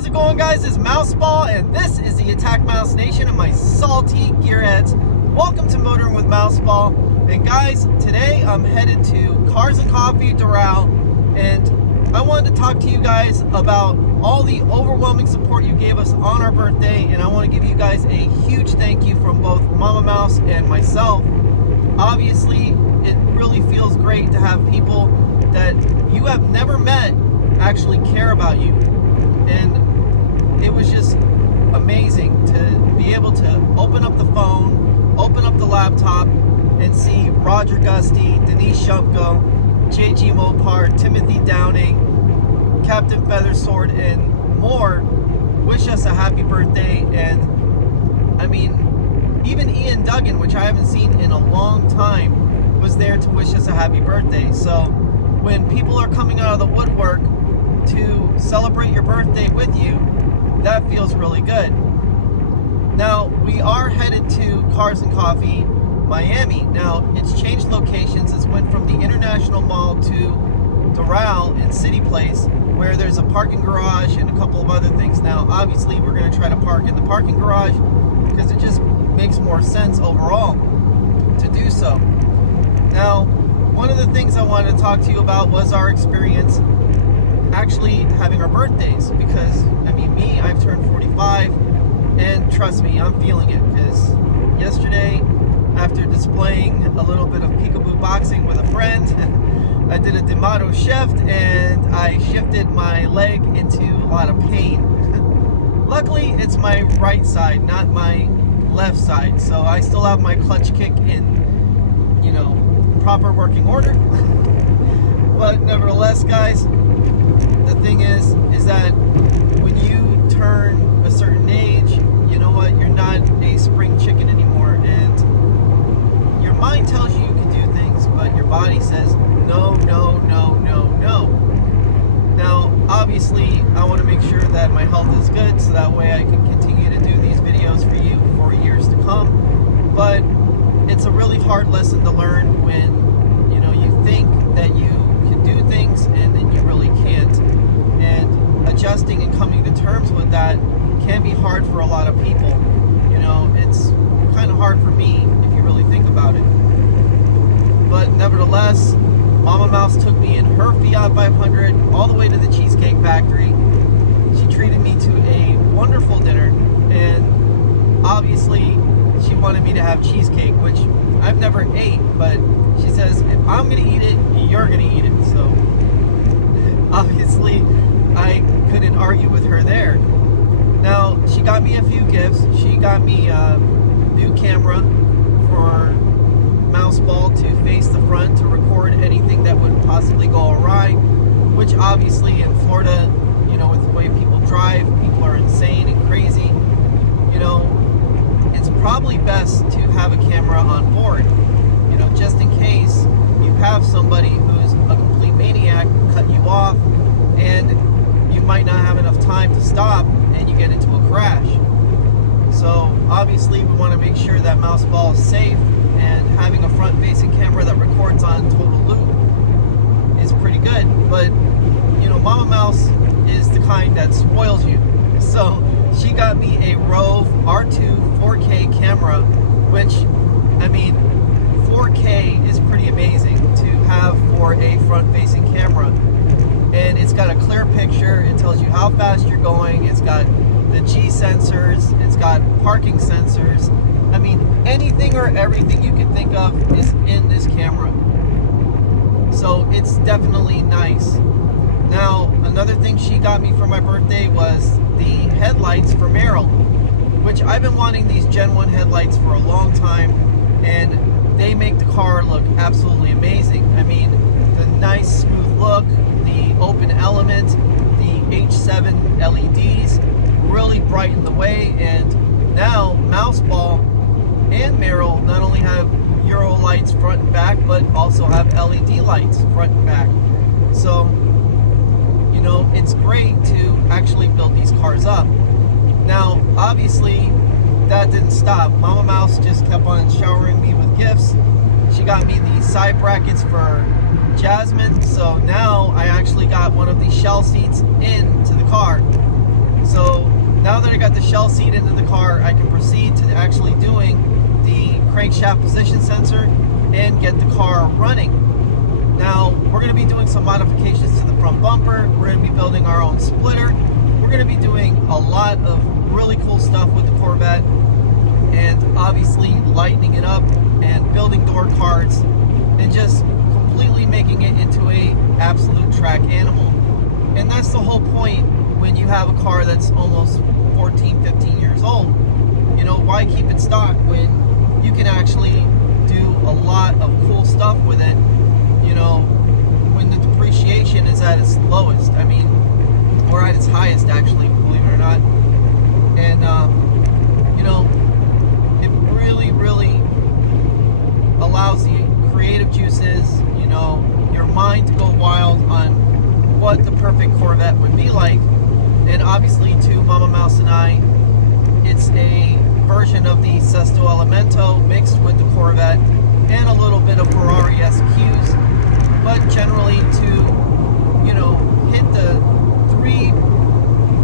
How's it going, guys? It's Mouseball, and this is the AttackMouse Nation and my salty gearheads. Welcome to Motoring with Mouseball. And guys, today I'm headed to Cars and Coffee, Doral, and I wanted to talk to you guys about all the overwhelming support you gave us on our birthday, and I want to give you guys a huge thank you from both Mama Mouse and myself. Obviously, it really feels great to have people that you have never met actually care about you. And it was just amazing to be able to open up the phone, open up the laptop, and see Roger Gusty, Denise Shumko, JG Mopar, Timothy Downing, Captain Feathersword, and more wish us a happy birthday. And I mean, even Ian Duggan, which I haven't seen in a long time, was there to wish us a happy birthday. So when people are coming out of the woodwork to celebrate your birthday with you, that feels really good. Now, we are headed to Cars and Coffee, Miami. Now, it's changed locations. It's went from the International Mall to Doral in City Place, where there's a parking garage and a couple of other things. Now, obviously, we're going to try to park in the parking garage because it just makes more sense overall to do so. Now, one of the things I wanted to talk to you about was our experience actually having our birthdays, because I mean, I've turned 45, and trust me, I'm feeling it, because yesterday, after displaying a little bit of peekaboo boxing with a friend, I did a D'Amato shift, and I shifted my leg into a lot of pain. Luckily, it's my right side, not my left side, so I still have my clutch kick in, you know, proper working order. But nevertheless, guys, the thing is that when you turn a certain age, you know what, you're not a spring chicken anymore, and your mind tells you you can do things, but your body says no, no, no, no, no. Now, obviously, I want to make sure that my health is good, so that way I can continue to do these videos for you for years to come. But it's a really hard lesson to learn when, you know, you think that you can do things and then you really can't. And adjusting and coming to terms with that can be hard for a lot of people. You know, it's kind of hard for me if you really think about it. But nevertheless, Mama Mouse took me in her Fiat 500 all the way to the Cheesecake Factory. She treated me to a wonderful dinner, and obviously she wanted me to have cheesecake, which I've never ate, but she says, if I'm going to eat it, you're going to eat it. So obviously I couldn't argue with her there. Now, she got me a few gifts. She got me a new camera for Mouseball to face the front to record anything that would possibly go awry, which obviously in Florida, you know, with the way people drive, people are insane and crazy. You know, it's probably best to have a camera on board, you know, just in case you have somebody who's a complete maniac cut you off, and you might not have enough time to stop and you get into a crash. So obviously we want to make sure that Mouseball is safe, and having a front-facing camera that records on total loop is pretty good. But you know, Mama Mouse is the kind that spoils you. So she got me a Rove R2 4K camera, which, I mean, 4K is pretty amazing to have for a front-facing camera. And it's got a clear picture. It tells you how fast you're going. It's got the G sensors. It's got parking sensors. I mean, anything or everything you can think of is in this camera. So it's definitely nice. Now, another thing she got me for my birthday was the headlights for Merrill, which I've been wanting these Gen 1 headlights for a long time, and they make the car look absolutely amazing. I mean, the nice smooth look, the open element, the H7 LEDs really brighten the way, and now Mouseball and Merrill not only have Euro lights front and back, but also have LED lights front and back. So, you know, it's great to actually build these cars up. Now, obviously, that didn't stop. Mama Mouse just kept on showering me with gifts. She got me the side brackets for Jasmine, so now I actually got one of the shell seats into the car. So now that I got the shell seat into the car, I can proceed to actually doing the crankshaft position sensor and get the car running. Now, we're going to be doing some modifications to the front bumper. We're going to be building our own splitter. We're going to be doing a lot of really cool stuff with the Corvette, and obviously lightening it up and building door cards and just completely making it into a absolute track animal. And that's the whole point when you have a car that's almost 14, 15 years old. You know, why keep it stock when you can actually do a lot of cool stuff with it, you know, when the depreciation is at its lowest. I mean, or at its highest, actually, believe it or not. And, you know, it really, really allows the creative juices, you know, your mind to go wild on what the perfect Corvette would be like. And obviously, to Mama Mouse and I, it's a version of the Sesto Elemento mixed with the Corvette and a little bit of Ferrari SQs, but generally to, you know, hit the 3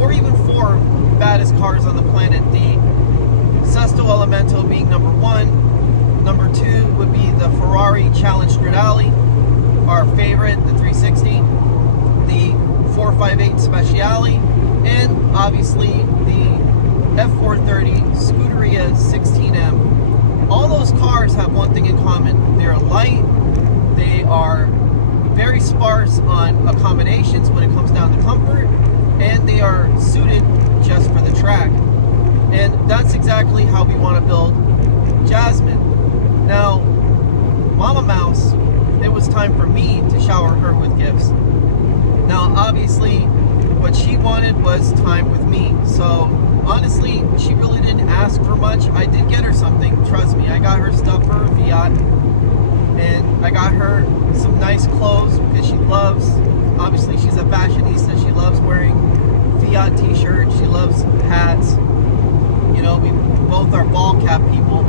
or even 4 baddest cars on the planet. The Sesto Elemento being number 1. Number 2 would be the Ferrari Challenge Stradale, our favorite, the 360, the 458 Speciale, and obviously the F430 Scuderia 16M. All those cars have one thing in common. They're light, they are very sparse on accommodations when it comes down to comfort, and they are suited just for the track. And that's exactly how we want to build Jasmine. Now, Mama Mouse, it was time for me to shower her with gifts. Now, obviously, what she wanted was time with me. So, honestly, she really didn't ask for much. I did get her something, trust me. I got her stuff for her Fiat, and I got her some nice clothes because she loves, obviously she's a fashionista, she loves wearing Fiat t-shirts, she loves hats. You know, we both are ball cap people.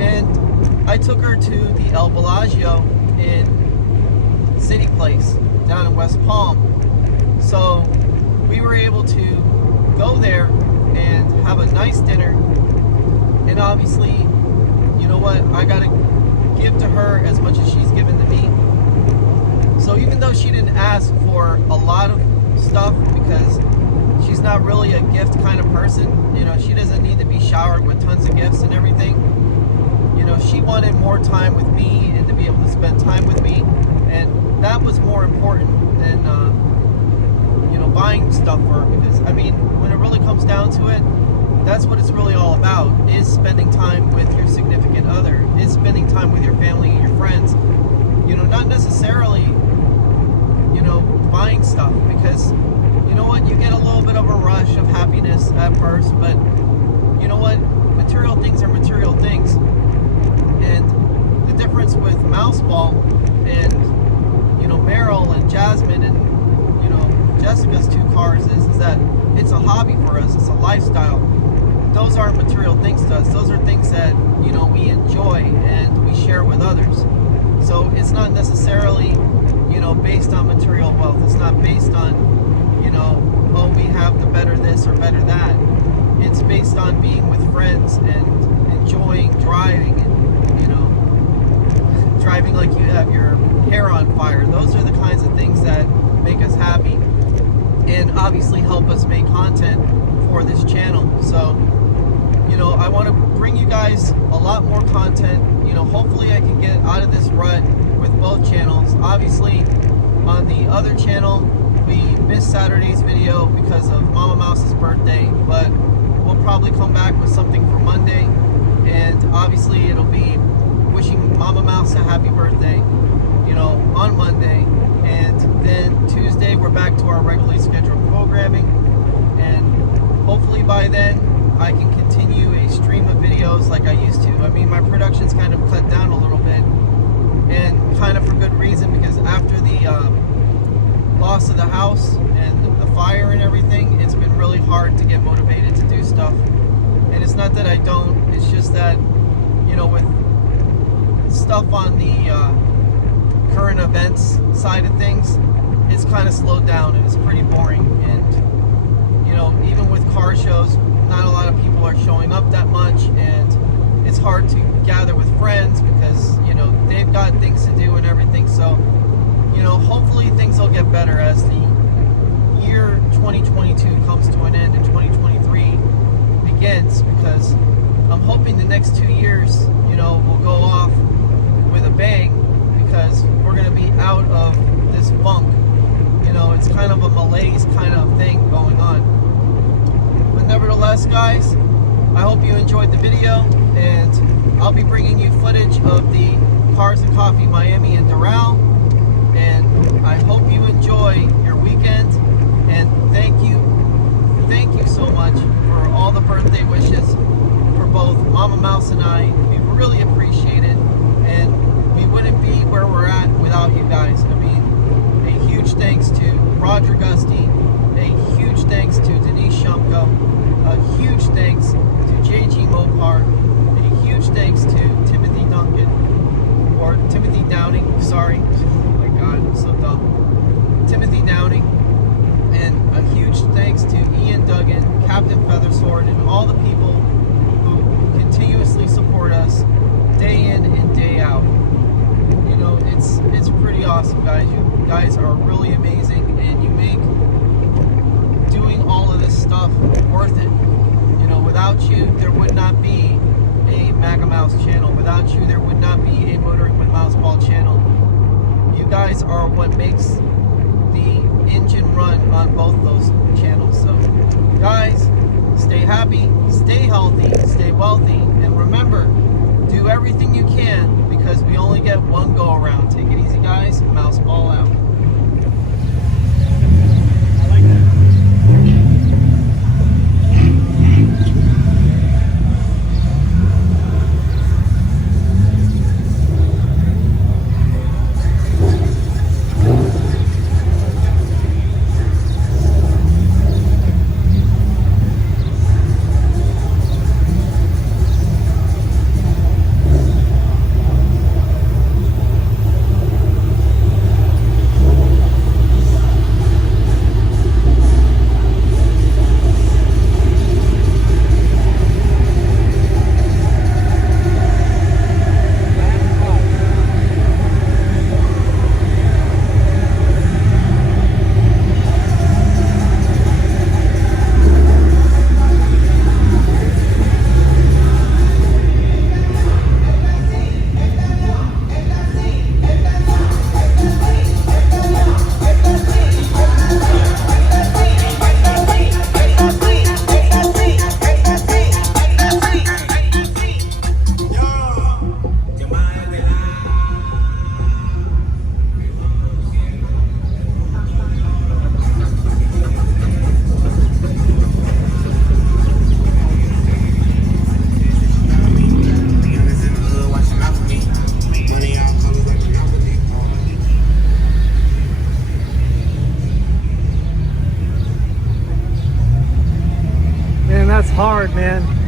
And I took her to the El Bellagio in City Place down in West Palm. So we were able to go there and have a nice dinner. And obviously, you know what, I gotta give to her as much as she's given to me. So even though she didn't ask for a lot of stuff, because she's not really a gift kind of person, you know, she doesn't need to be showered with tons of gifts and everything. You know, she wanted more time with me and to be able to spend time with me, and that was more important than you know, buying stuff for her. Because I mean, when it really comes down to it, that's what it's really all about, is spending time with your significant other, is spending time with your family and your friends. You know, not necessarily, you know, buying stuff, because you know what, you get a little bit of a rush of happiness at first, but you know what, material things are material things. And the difference with Mouseball and, you know, Meryl and Jasmine and, you know, Jessica's 2 cars is that it's a hobby for us, it's a lifestyle. Those aren't material things to us. Those are things that, you know, we enjoy and we share with others. So it's not necessarily, you know, based on material wealth. It's not based on, you know, oh, we have the better this or better that. It's based on being with friends and enjoying driving and, you know, driving like you have your hair on fire. Those are the kinds of things that make us happy and obviously help us make content for this channel. So, you know, I want to bring you guys a lot more content. You know, hopefully I can get out of this rut with both channels. Obviously, on the other channel, we missed Saturday's video because of Mama Mouse's birthday, but we'll probably come back with something for Monday, and obviously it'll be wishing Mama Mouse a happy birthday, you know, on Monday, and then Tuesday we're back to our regularly scheduled programming, and hopefully by then I can continue a stream of videos like I used to. I mean, my production's kind of cut down a little bit, and kind of for good reason, because after the loss of the house and the fire and everything, it's been really hard to get motivated to do stuff. And it's not that I don't, it's just that, you know, with stuff on the current events side of things, it's kind of slowed down and it's pretty boring. And, you even with car shows, not a lot of people are showing up that much, and it's hard to gather with friends because, they've got things to do and everything. So, hopefully things will get better as the year 2022 comes to an end and 2023 begins, because I'm hoping the next 2 years, will go off with a bang, because we're going to be out of this funk. It's kind of a malaise kind of thing going on. But nevertheless, guys, I hope you enjoyed the video, and I'll be bringing you footage of the Cars and Coffee Miami and Doral, and I hope you enjoy your weekend, and thank you so much for all the birthday wishes for both Mama Mouse and I. We really appreciate it, and we wouldn't be where we're at without you guys. I mean, a huge thanks to Roger Gusty, a huge thanks to Denise Shumko, a huge thanks to JG Mopar, a huge thanks to Timothy Downing, sorry, oh my god, I'm so dumb, Timothy Downing, and a huge thanks to Ian Duggan, Captain Feathersword, and all the people who continuously support us day in and day out. It's pretty awesome, guys. You guys are really amazing, and you make doing all of this stuff worth it. Without you, there would not be a Maga Mouse channel. Without you, there would not be a Motoring with Mouseball channel. You guys are what makes the engine run on both those channels. So, guys, stay happy, stay healthy, stay wealthy, and remember, do everything you can, because we only get one go around. Take it easy, guys. Mouseball out. That's hard, man.